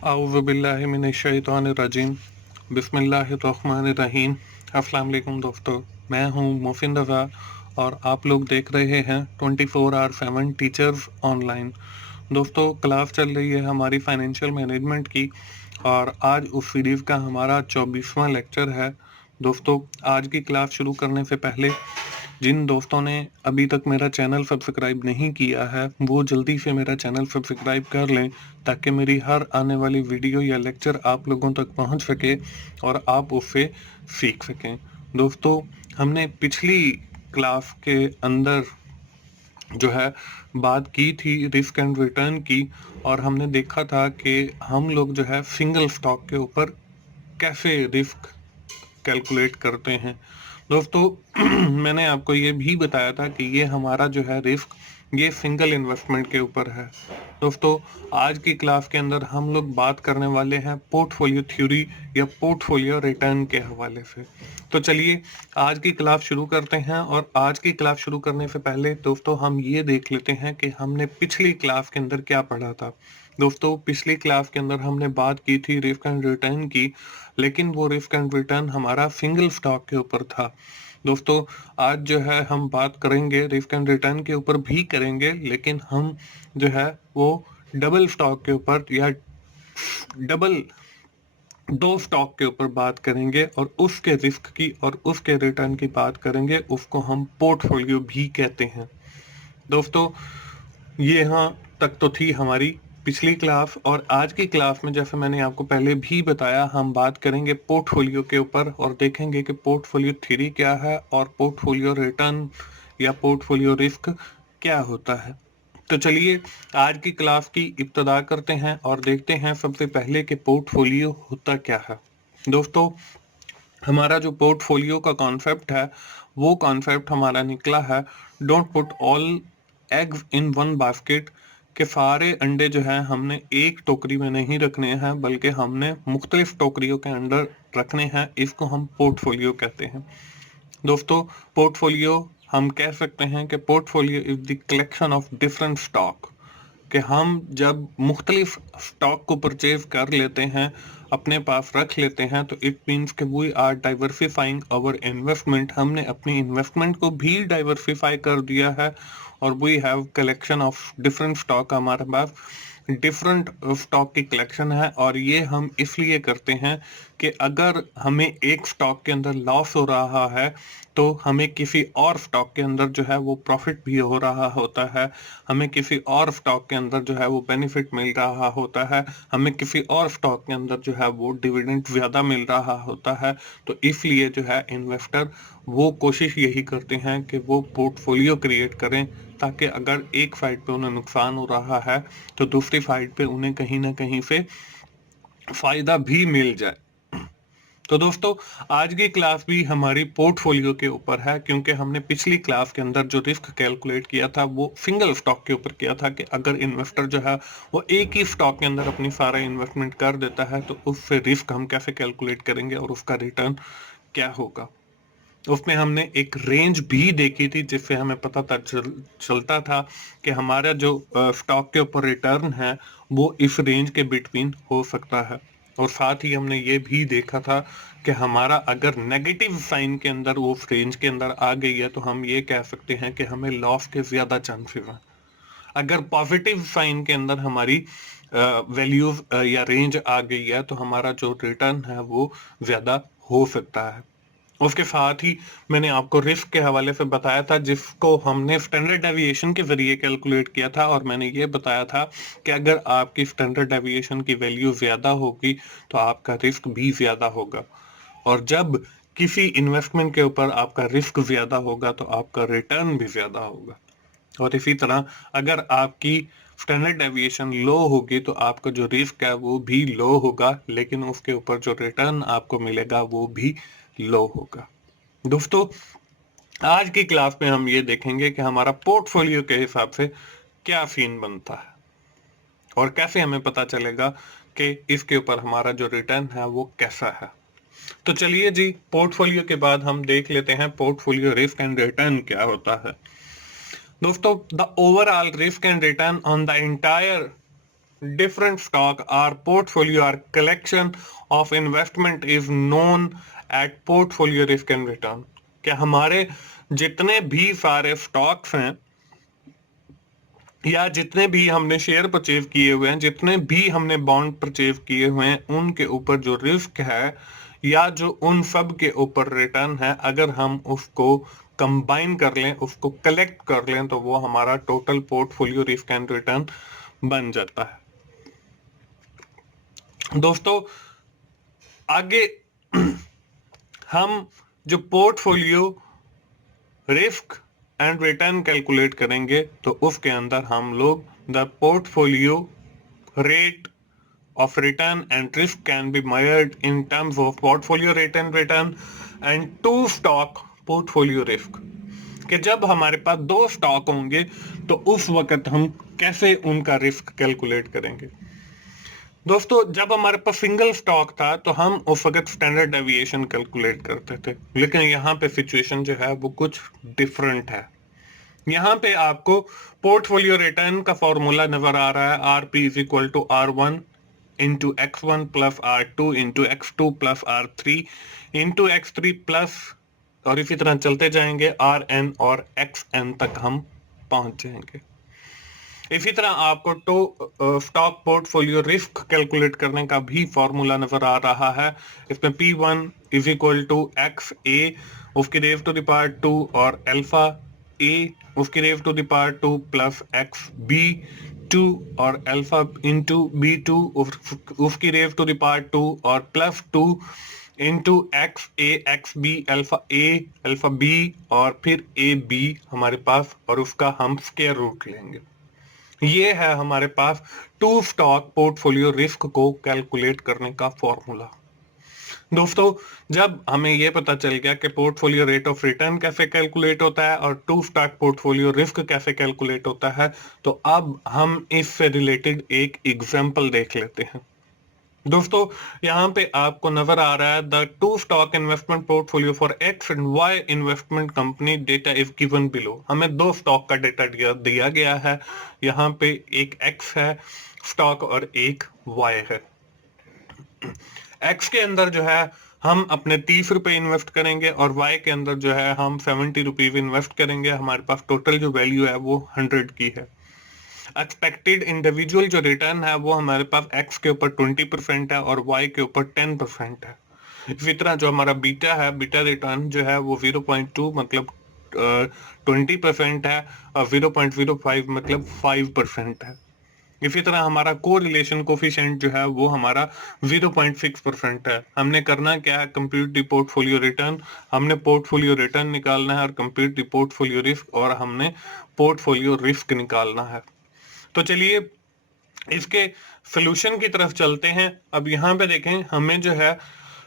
आऊज़ुबिल्लाहिमिनश्शैतानिर्रजीम बिस्मिल्लाहिर्रहमानिर्रहीम। अस्सलाम वालेकुम दोस्तों, मैं हूं मोहसिन रज़ा और आप लोग देख रहे हैं 24/7 टीचर्स ऑनलाइन। दोस्तों, क्लास चल रही है हमारी फाइनेंशियल मैनेजमेंट की और आज उस सीरीज़ का हमारा 24वां लेक्चर है। दोस्तों, आज की क्लास शुरू करने से पहले जिन दोस्तों ने अभी तक मेरा चैनल सब्सक्राइब नहीं किया है वो जल्दी से मेरा चैनल सब्सक्राइब कर लें ताकि मेरी हर आने वाली वीडियो या लेक्चर आप लोगों तक पहुंच सके और आप उससे सीख सकें। दोस्तों, हमने पिछली क्लास के अंदर जो है बात की थी रिस्क एंड रिटर्न की और हमने देखा था कि हम लोग जो है सिंगल स्टॉक के ऊपर कैसे रिस्क कैलकुलेट करते हैं। दोस्तों मैंने आपको ये भी बताया था कि ये हमारा जो है रिस्क ये सिंगल इन्वेस्टमेंट के ऊपर है। दोस्तों, आज की क्लास के अंदर हम लोग बात करने वाले हैं पोर्टफोलियो थ्योरी या पोर्टफोलियो रिटर्न के हवाले से। तो चलिए आज की क्लास शुरू करते हैं और आज की क्लास शुरू करने से पहले दोस्तों हम ये देख लेते हैं कि हमने पिछली क्लास के अंदर क्या पढ़ा था। दोस्तों, पिछली क्लास के अंदर हमने बात की थी रिस्क एंड रिटर्न की, लेकिन वो रिस्क एंड रिटर्न हमारा सिंगल स्टॉक के ऊपर था। दोस्तों, आज जो है हम बात करेंगे रिस्क एंड रिटर्न के ऊपर भी करेंगे, लेकिन हम जो है वो डबल स्टॉक के ऊपर या डबल दो स्टॉक के ऊपर बात करेंगे और उसके रिस्क की और उसके रिटर्न की बात करेंगे। उसको हम पोर्टफोलियो भी कहते हैं। दोस्तों, ये यहाँ तक तो थी हमारी पिछली क्लास और आज की क्लास में जैसे मैंने आपको पहले भी बताया हम बात करेंगे पोर्टफोलियो के ऊपर और देखेंगे कि पोर्टफोलियो थ्योरी क्या है और पोर्टफोलियो रिटर्न या पोर्टफोलियो रिस्क क्या होता है। तो चलिए आज की क्लास की इब्तिदा करते हैं और देखते हैं सबसे पहले कि पोर्टफोलियो होता क्या है। दोस्तों, हमारा जो पोर्टफोलियो का कॉन्सेप्ट है वो कॉन्सेप्ट हमारा निकला है don't put all eggs in one basket, के सारे अंडे जो हैं हमने एक टोकरी में नहीं रखने हैं बल्कि हमने मुख्तलिफ टोकरियों के अंदर रखने हैं। इसको हम पोर्टफोलियो कहते हैं। दोस्तों, पोर्टफोलियो हम कह सकते हैं कि portfolio is the collection of different stock, कि हम जब मुख्तलिफ स्टॉक को परचेज कर लेते हैं अपने पास रख लेते हैं तो इट मीन्स कि we are diversifying our investment. हमने अपनी इन्वेस्टमेंट को भी डाइवर्सिफाई कर दिया है और we have collection of different stock. हमारे पास डिफरेंट स्टॉक की कलेक्शन है और ये हम इसलिए करते हैं कि अगर हमें एक स्टॉक के अंदर लॉस हो रहा है तो हमें किसी और स्टॉक के अंदर जो है वो प्रॉफिट भी हो रहा होता है, हमें किसी और स्टॉक के अंदर जो है वो बेनिफिट मिल रहा होता है, हमें किसी और स्टॉक के अंदर जो है वो डिविडेंड ज़्यादा मिल रहा होता है। तो इसलिए जो है इन्वेस्टर वो कोशिश यही करते हैं कि वो पोर्टफोलियो क्रिएट करें ताकि अगर एक साइड पे उन्हें नुकसान हो रहा है तो दूसरी साइड पे उन्हें कहीं ना कहीं से फायदा भी मिल जाए। तो दोस्तों, आज की क्लास भी हमारी पोर्टफोलियो के ऊपर है क्योंकि हमने पिछली क्लास के अंदर जो रिस्क कैलकुलेट किया था वो सिंगल स्टॉक के ऊपर किया था कि अगर इन्वेस्टर जो है वो एक ही स्टॉक के अंदर अपनी सारा इन्वेस्टमेंट कर देता है तो उससे रिस्क हम कैसे कैलकुलेट करेंगे और उसका रिटर्न क्या होगा। उसमें हमने एक रेंज भी देखी थी जिससे हमें पता चलता था कि हमारा जो स्टॉक के ऊपर रिटर्न है वो इस रेंज के बिटवीन हो सकता है। और साथ ही हमने ये भी देखा था कि हमारा अगर नेगेटिव साइन के अंदर वो रेंज के अंदर आ गई है तो हम ये कह सकते हैं कि हमें लॉस के ज्यादा चांसेस हैं। अगर पॉजिटिव साइन के अंदर हमारी वैल्यू या रेंज आ गई है तो हमारा जो रिटर्न है वो ज्यादा हो सकता है। उसके साथ ही मैंने आपको रिस्क के हवाले से बताया था जिसको हमने स्टैंडर्ड डेविएशन के जरिए कैलकुलेट किया था और मैंने ये बताया था कि अगर आपकी स्टैंडर्ड डेविएशन की वैल्यू ज्यादा होगी तो आपका रिस्क भी ज्यादा होगा और जब किसी इन्वेस्टमेंट के ऊपर आपका रिस्क ज्यादा होगा तो आपका रिटर्न भी ज्यादा होगा। और इसी तरह अगर आपकी स्टैंडर्ड डेविएशन लो होगी तो आपका जो रिस्क है वो भी लो होगा, लेकिन उसके ऊपर जो रिटर्न आपको मिलेगा वो भी लो होगा। दोस्तों, आज की क्लास में हम ये देखेंगे कि हमारा पोर्टफोलियो के हिसाब से क्या सीन बनता है और कैसे हमें पता चलेगा कि इसके ऊपर हमारा जो रिटर्न है वो कैसा है। तो चलिए जी, पोर्टफोलियो के बाद हम देख लेते हैं पोर्टफोलियो रिस्क एंड रिटर्न क्या होता है। दोस्तों, the overall risk and return on the entire different stock, our portfolio, our collection of investment is known at portfolio risk and return। क्या हमारे जितने भी सारे स्टॉक्स हैं या जितने भी हमने शेयर परचेज किए हुए हैं, जितने भी हमने बॉन्ड परचेज किए हुए हैं, उनके ऊपर जो रिस्क है या जो उन सब के ऊपर रिटर्न है, अगर हम उसको कंबाइन कर लें, उसको कलेक्ट कर लें, तो वो हमारा total portfolio risk and return बन जाता है। दोस्तों आगे हम जो portfolio risk and return calculate करेंगे तो उसके अंदर हम लोग the portfolio rate of return and risk can be measured in terms of portfolio rate and return and two stock portfolio risk। कि जब हमारे पास दो स्टॉक होंगे तो उस वक्त हम कैसे उनका रिस्क कैलकुलेट करेंगे। दोस्तों जब हमारे पास सिंगल स्टॉक था तो हम उस वक्त स्टैंडर्ड डेविएशन कैलकुलेट करते थे, लेकिन यहाँ पे सिचुएशन जो है वो कुछ डिफरेंट है। यहाँ पे आपको पोर्टफोलियो रिटर्न का फॉर्मूला नजर आ रहा है, R P is equal to R1 into x1 plus R2 into x2 plus R3 into x3 plus, और इसी तरह चलते जाएंगे Rn और xn तक हम पहुंच जाएंगे। इसी तरह आपको स्टॉक पोर्टफोलियो रिस्क कैलकुलेट करने का भी फॉर्मूला नजर आ रहा है। इसमें P1 is equal to X A उसकी रेज टू द पावर 2 और अल्फा ए उसकी raise to the power 2 plus X B 2 और अल्फा इंटू B2 उसकी रेज टू द पावर 2 और plus 2 into X B alpha B और फिर A B हमारे पास, और उसका हम स्क्वायर रूट लेंगे। ये है हमारे पास टू स्टॉक पोर्टफोलियो रिस्क को कैलकुलेट करने का फॉर्मूला। दोस्तों जब हमें ये पता चल गया कि पोर्टफोलियो रेट ऑफ रिटर्न कैसे कैलकुलेट होता है और टू स्टॉक पोर्टफोलियो रिस्क कैसे कैलकुलेट होता है, तो अब हम इससे रिलेटेड एक एग्जांपल देख लेते हैं। दोस्तों यहाँ पे आपको नजर आ रहा है the two stock investment portfolio for X and Y investment company data is given below. हमें दो स्टॉक का डेटा दिया गया है, यहाँ पे एक एक्स है स्टॉक और एक वाई है। एक्स के अंदर जो है हम अपने 30 रुपए इन्वेस्ट करेंगे और वाई के अंदर जो है हम 70 रुपीज इन्वेस्ट करेंगे। हमारे पास टोटल जो वैल्यू है वो 100 की है। एक्सपेक्टेड इंडिविजुअल जो रिटर्न है वो हमारे पास एक्स के ऊपर 20% है और वाई के ऊपर 10% है। इसी तरह जो हमारा बीटा है, बीटा रिटर्न जो है वो 0.2 मतलब 20% है और 0.05 मतलब 5% है। इसी तरह हमारा कोरिलेशन कोफिशिएंट जो है वो हमारा 0.6% है। हमने करना क्या है, कंप्यूट द पोर्टफोलियो रिटर्न, हमने पोर्टफोलियो रिटर्न निकालना है और कंप्यूट द पोर्टफोलियो रिस्क, और हमने पोर्टफोलियो रिस्क निकालना है। तो चलिए इसके सोल्यूशन की तरफ चलते हैं। अब यहाँ पे देखें हमें जो है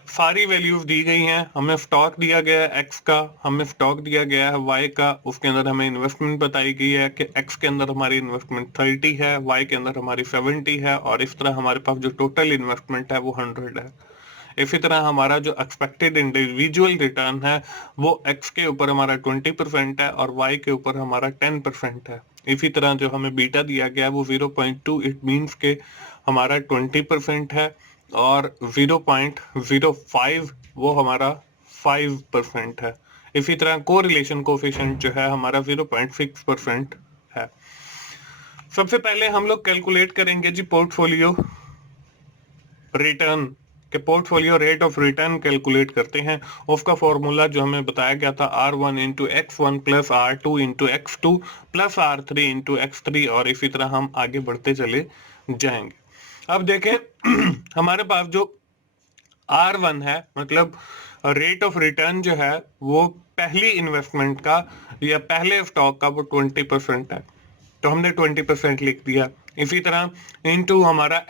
सारी वैल्यूज दी गई हैं। हमें स्टॉक दिया गया है एक्स का, हमें स्टॉक दिया गया है वाई का, उसके अंदर हमें इन्वेस्टमेंट बताई गई है कि एक्स के अंदर हमारी इन्वेस्टमेंट 30 है, वाई के अंदर हमारी 70 है, और इस तरह हमारे पास जो टोटल इन्वेस्टमेंट है वो 100 है। इसी तरह हमारा जो एक्सपेक्टेड इंडिविजुअल रिटर्न है वो एक्स के ऊपर हमारा 20% है और वाई के ऊपर हमारा 10% है। इसी तरह जो हमें बीटा दिया गया है वो 0.2, इट मीन्स के हमारा 20% है, और 0.05 वो हमारा 5% है। इसी तरह कोरिलेशन कोफिशिएंट जो है हमारा 0.6% है। सबसे पहले हम लोग कैलकुलेट करेंगे जी पोर्टफोलियो रिटर्न के portfolio rate of return calculate करते हैं। उसका फॉर्मूला जो हमें बताया गया था R1 into x1 plus R2 into x2 plus R3 into x3, और इसी तरह हम आगे बढ़ते चले जाएंगे। अब देखें हमारे पास जो R1 है मतलब रेट ऑफ रिटर्न जो है वो पहली इन्वेस्टमेंट का या पहले स्टॉक का वो 20% है, तो हमने 20% लिख दिया। इसी तरह इनटू हमारा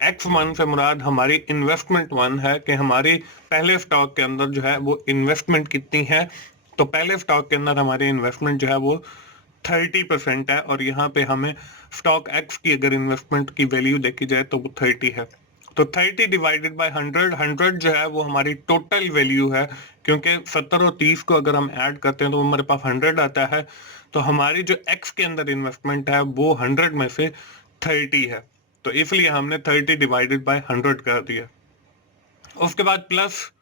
x1 से मुराद हमारी इन्वेस्टमेंट 1 है कि हमारी पहले स्टॉक के अंदर जो है वो इन्वेस्टमेंट कितनी है, तो पहले स्टॉक के अंदर हमारी इन्वेस्टमेंट जो है वो 30% है, और यहाँ पे हमें स्टॉक एक्स की अगर इन्वेस्टमेंट की वैल्यू देखी जाए तो वो 30 है। तो 30 डिवाइडेड बाय 100 जो है वो हमारी टोटल वैल्यू है, क्योंकि 70 और 30 को अगर हम ऐड करते हैं तो हमारे पास 100 आता है। तो हमारी जो एक्स के अंदर इन्वेस्टमेंट है वो 100 में से 30 है, तो इसलिए हमने 30 डिवाइडेड बाय 100 कर दिया। उसके बाद प्लस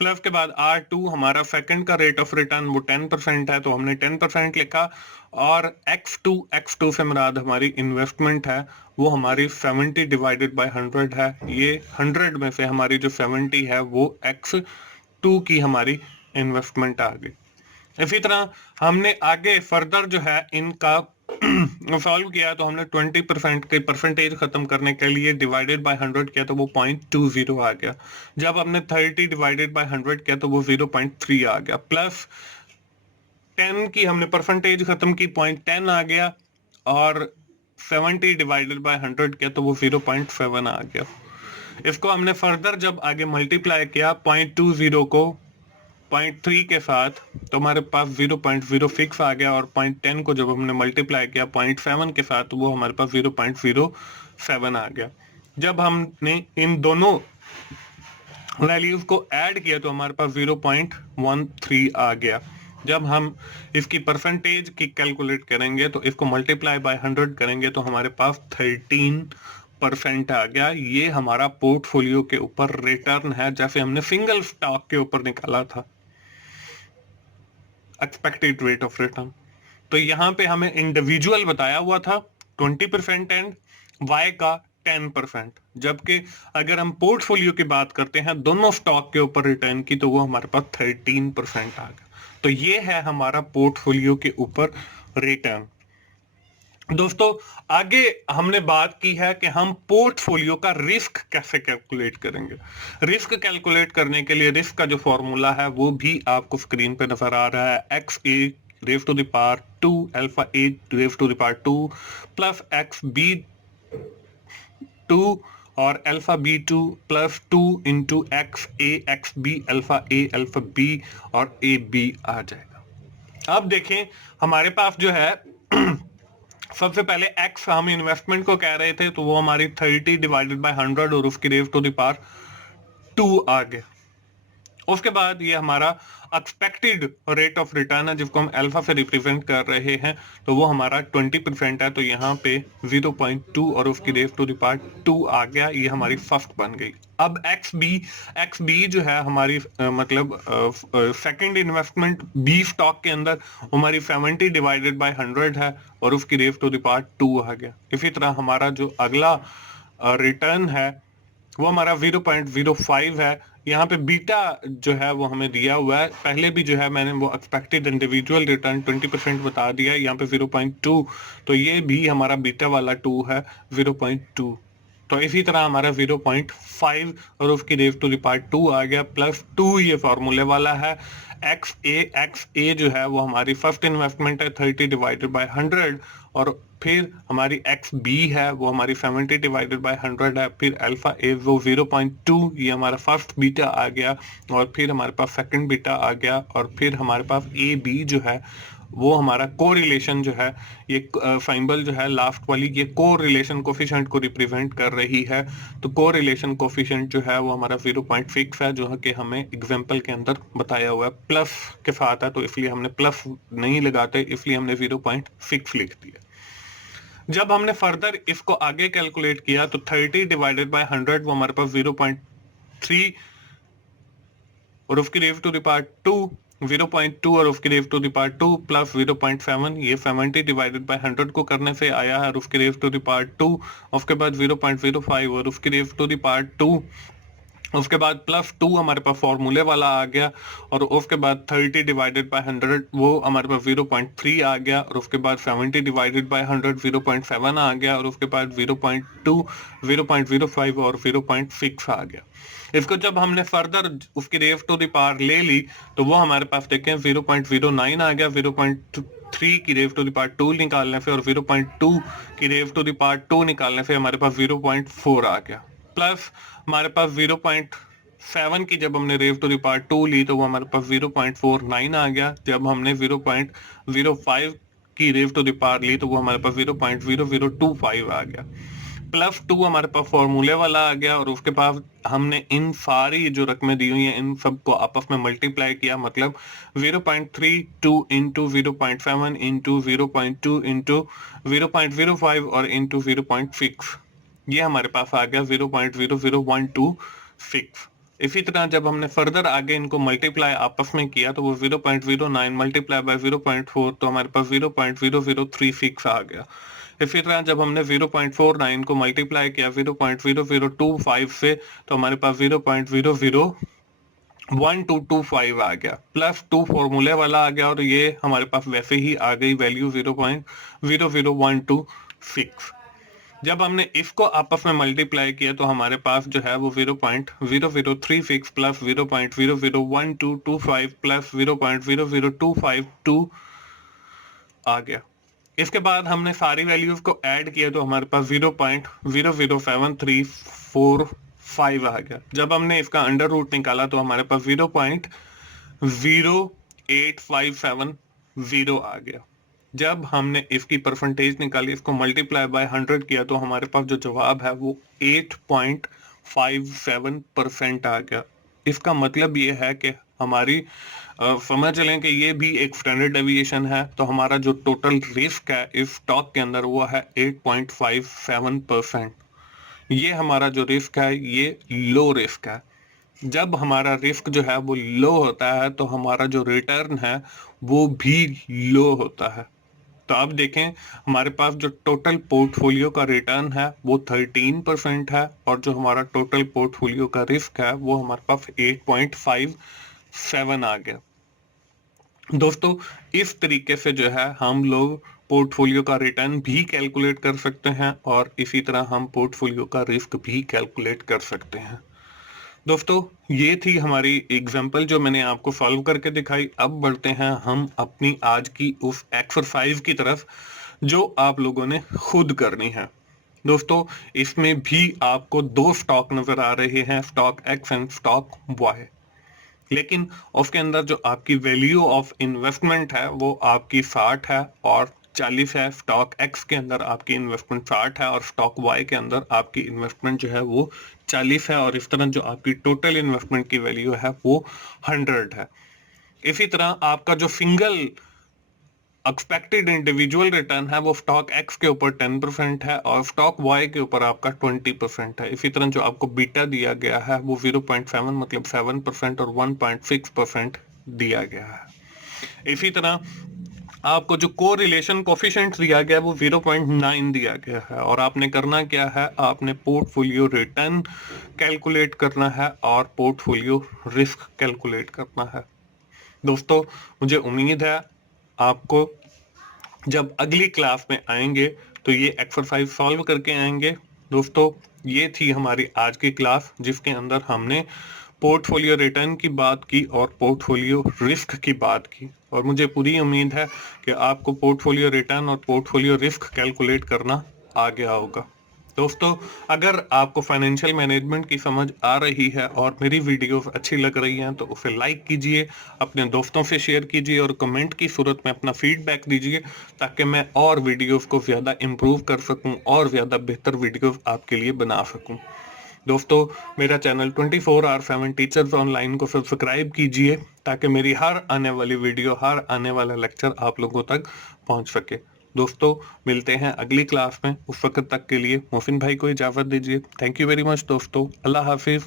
प्लस के बाद R2 हमारा सेकंड का रेट ऑफ रिटर्न वो 10% है, तो हमने 10% लिखा। और X2 से मुराद हमारी इन्वेस्टमेंट है, वो हमारी 70 डिवाइडेड बाय 100 है। ये 100 में से हमारी जो 70 है वो X2 की हमारी इन्वेस्टमेंट आ गई। इसी तरह हमने आगे फर्दर जो है इनका सॉल्व किया, तो हमने 20% के परसेंटेज खत्म करने के लिए डिवाइडेड बाय 100 किया, तो वो 0.20 आ गया। जब हमने 30 डिवाइडेड बाय 100 किया तो वो 0.3 आ गया। प्लस 10 की हमने परसेंटेज खत्म की, 0.10 आ गया। और 70 डिवाइडेड बाय 100 किया तो वो 0.7 आ गया। इसको हमने फर्दर जब आगे मल्टीप्लाई किया 0.20 को 0.3 के साथ, तो हमारे पास 0.06 आ गया। और 0.10 को जब हमने मल्टीप्लाई किया 0.7 के साथ, तो वो हमारे पास 0.07 आ गया। जब हमने इन दोनों वैल्यूज को ऐड किया तो हमारे पास 0.13 आ गया। जब हम इसकी परसेंटेज की कैलकुलेट करेंगे तो इसको मल्टीप्लाई बाय 100 करेंगे तो हमारे पास 13% आ गया। ये हमारा पोर्टफोलियो के ऊपर रिटर्न है, जैसे हमने सिंगल स्टॉक के ऊपर निकाला था एक्सपेक्टेड रेट ऑफ रिटर्न। तो यहाँ पे हमें इंडिविजुअल बताया हुआ था 20% एंड वाई का 10%। जबकि अगर हम पोर्टफोलियो की बात करते हैं दोनों स्टॉक के ऊपर रिटर्न की, तो वो हमारे पास 13% आ गया। तो ये है हमारा पोर्टफोलियो के ऊपर रिटर्न। दोस्तों आगे हमने बात की है कि हम पोर्टफोलियो का रिस्क कैसे कैलकुलेट करेंगे। रिस्क कैलकुलेट करने के लिए रिस्क का जो फॉर्मूला है वो भी आपको स्क्रीन पे नजर आ रहा है। XA raised to the power 2 alpha A raised to the power 2 plus XB2 और alpha B2 plus 2 into XA XB alpha A alpha B और AB आ जाएगा। अब देखें हमारे पास जो है सबसे पहले x हम इन्वेस्टमेंट को कह रहे थे, तो वो हमारी 30 डिवाइडेड बाय 100 और उसकी रेज टू द पावर 2 आ गया। उसके बाद ये हमारा एक्सपेक्टेड रेट ऑफ रिटर्न है, जिसको हम अल्फा से रिप्रेजेंट कर रहे हैं, तो वो हमारा 20% है। तो यहाँ पे 0.2 और उसकी रेज टू द पावर 2 आ गया। ये हमारी फर्स्ट बन गई। अब XB जो है हमारी मतलब सेकंड इन्वेस्टमेंट बी स्टॉक के अंदर हमारी 70 डिवाइडेड बाय 100 है और उसकी रेज टू द पावर 2 आ गया। इसी तरह हमारा जो अगला रिटर्न है वो हमारा 0.05 है। यहाँ पे बीटा जो है वो हमें दिया हुआ है, पहले भी जो है मैंने वो एक्सपेक्टेड इंडिविजुअल रिटर्न 20% बता दिया है। यहाँ पे 0.2, तो ये भी हमारा बीटा वाला 2 है 0.2। तो इसी तरह हमारा 0.5 और उसकी रेज टू द पावर 2 आ गया प्लस 2, ये फॉर्मूले वाला है। XA जो है वो हमारी फर्स्ट इन्वेस्टमेंट है 30 डिवाइडेड बाय 100 और फिर हमारी XB है वो हमारी 70 डिवाइडेड बाय 100 है। फिर अल्फा A वो 0.2, ये हमारा फर्स्ट बीटा आ गया। और फिर हमारे पास सेकंड बीटा आ गया। और फिर हमारे पास AB जो है वो हमारा कोरिलेशन जो है, ये सिंबल जो है लास्ट वाली, ये कोरिलेशन कोफिशिएंट को रिप्रेजेंट कर रही है। तो कोरिलेशन कोफिशिएंट जो है वो हमारा 0.6 है, जो है कि हमें एग्जांपल के अंदर बताया हुआ है प्लस के साथ है, तो इसलिए हमने प्लस नहीं लगाते, इसलिए हमने 0.6 लिख दिया। जब हमने फर्दर इसको आगे कैलकुलेट किया तो 30 डिवाइडेड बाय 100 वो हमारे पास 0.3 और उसकी रेज टू द पावर 2 0.2 और उसकी raise to the power 2 plus 0.7, ये 70 डिवाइडेड बाय 100 को करने से आया है और उसकी रेज टू द पावर 2। उसके बाद 0.05 और उसकी रेज टू द पावर 2। उसके बाद प्लस 2 हमारे पास फॉर्मूले वाला आ गया। और उसके बाद 30 डिवाइडेड बाय 100 वो हमारे पास 0.3 आ गया। और उसके बाद 70 डिवाइडेड बाय 100 0.7 आ गया। और उसके बाद 0.2 0.05 और 0.6 आ गया। इसको जब हमने फर्दर उसकी रेज टू द पावर ले ली तो वो हमारे पास देखें 0.09 आ गया। 0.3 की रेज टू द पावर 2 निकालने से और 0.2 की रेज टू द पावर 2 निकालने से हमारे पास 0.4 आ गया। प्लस हमारे पास 0.7 की जब हमने रेज टू द पावर 2 ली तो वो हमारे पास 0.49 आ गया। जब हमने 0.05 की रेज टू द पावर ली तो वो हमारे पास 0.0025 आ गया। प्लस 2 हमारे पास फॉर्मूले वाला आ गया और उसके बाद हमने इन सारी जो रकमें दी हुई हैं इन सबको आपस में मल्टीप्लाई किया, मतलब 0.32 इंटू 0.7 इंटू 0.2 इंटू 0.05 और इंटू 0.6, ये हमारे पास आ गया 0.00126। इसी तरह जब हमने फर्दर आगे इनको मल्टीप्लाई आपस में किया तो वो 0.09 मल्टीप्लाई बाय 0.4 तो हमारे पास 0.0036 आ गया। इसी तरह जब हमने 0.49 को मल्टीप्लाई किया 0.0025 से तो हमारे पास 0.001225 आ गया, प्लस 2 फॉर्मूले वाला आ गया और ये हमारे पास वैसे ही आ गई वैल्यू 0.00126। जब हमने इसको आपस में मल्टीप्लाई किया तो हमारे पास जो है वो 0.0036 प्लस 0.001225 प्लस 0.00252 आ गया। इसके बाद हमने सारी वैल्यूज को ऐड किया तो हमारे पास 0.00734 आ गया। जब हमने इसका अंडर रूट निकाला तो हमारे पास 0.08570 आ गया। जब हमने इसकी परसेंटेज निकाली, इसको मल्टीप्लाई बाय 100 किया तो हमारे पास जो जवाब है वो 8.57% आ गया। इसका मतलब ये है कि हमारी समझ लें कि ये भी एक स्टैंडर्ड डेविएशन है, तो हमारा जो टोटल रिस्क है इस स्टॉक के अंदर वो है 8.57%। ये हमारा जो रिस्क है ये लो रिस्क है। जब हमारा रिस्क जो है वो लो होता है तो हमारा जो रिटर्न है वो भी लो होता है। तो आप देखें हमारे पास जो टोटल पोर्टफोलियो का रिटर्न है वो 13% है और जो हमारा टोटल पोर्टफोलियो का रिस्क है वो हमारे पास 8.57 आ गया। दोस्तों इस तरीके से जो है हम लोग पोर्टफोलियो का रिटर्न भी कैलकुलेट कर सकते हैं और इसी तरह हम पोर्टफोलियो का रिस्क भी कैलकुलेट कर सकते हैं। दोस्तों ये थी हमारी एग्जाम्पल जो मैंने आपको सॉल्व करके दिखाई। अब बढ़ते हैं हम अपनी आज की उस एक्सरसाइज की तरफ जो आप लोगों ने खुद करनी है। दोस्तों इसमें भी आपको दो स्टॉक नजर आ रहे हैं, stock X and stock Y, लेकिन उसके अंदर जो आपकी वैल्यू ऑफ इन्वेस्टमेंट है वो आपकी 60 है और 40 है। स्टॉक एक्स के अंदर आपकी इन्वेस्टमेंट 60 है और स्टॉक वाई के अंदर आपकी इन्वेस्टमेंट जो है वो 40 है और इस तरह जो आपकी टोटल इन्वेस्टमेंट की वैल्यू है वो 100 है। इसी तरह आपका जो सिंगल एक्सपेक्टेड इंडिविजुअल रिटर्न है वो स्टॉक एक्स के ऊपर 10% है और स्टॉक वाई के ऊपर आपका 20% है। इसी तरह जो आपको बीटा दिया गया है वो 0.7 मतलब 7% और 1.6% दिया गया है। इसी तरह आपको जो कोरिलेशन कोफिशिएंट दिया गया है वो 0.9 दिया गया है और आपने करना क्या है, आपने पोर्टफोलियो रिटर्न कैलकुलेट करना है और पोर्टफोलियो रिस्क कैलकुलेट करना है। दोस्तों मुझे उम्मीद है आपको जब अगली क्लास में आएंगे तो ये एक्सरसाइज सॉल्व करके आएंगे। दोस्तों ये थी हमारी आज की क्लास जिसके अंदर हमने पोर्टफोलियो रिटर्न की बात की और पोर्टफोलियो रिस्क की बात की और मुझे पूरी उम्मीद है कि आपको पोर्टफोलियो रिटर्न और पोर्टफोलियो रिस्क कैलकुलेट करना आ गया होगा। दोस्तों अगर आपको फाइनेंशियल मैनेजमेंट की समझ आ रही है और मेरी वीडियोस अच्छी लग रही हैं तो उसे लाइक कीजिए, अपने दोस्तों से शेयर कीजिए और कमेंट की सूरत में अपना फीडबैक दीजिए ताकि मैं और वीडियोस को ज़्यादा इम्प्रूव कर सकूं और ज़्यादा बेहतर वीडियोस आपके लिए बना सकूं। दोस्तों मेरा चैनल 24/7 टीचर्स ऑनलाइन को सब्सक्राइब कीजिए ताकि मेरी हर आने वाली वीडियो, हर आने वाला लेक्चर आप लोगों तक पहुंच सके। दोस्तों मिलते हैं अगली क्लास में, उस वक्त तक के लिए मोहसिन भाई को इजाज़त दीजिए। थैंक यू वेरी मच दोस्तों, अल्लाह हाफिज़।